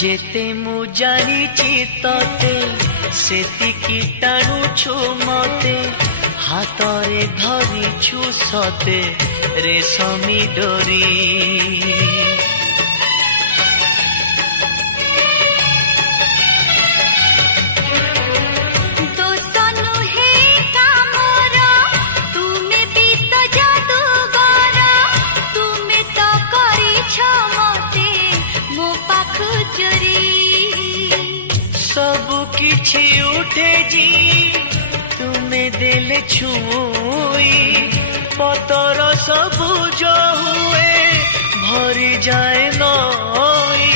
जेते मु जानिची तते सेतिकी टाणुछु मते हातरे धरिछु सते रेशमी डोरी किछि उठे जी तुम्हें देले छुई पतर सबुज हुए भरी जाए नई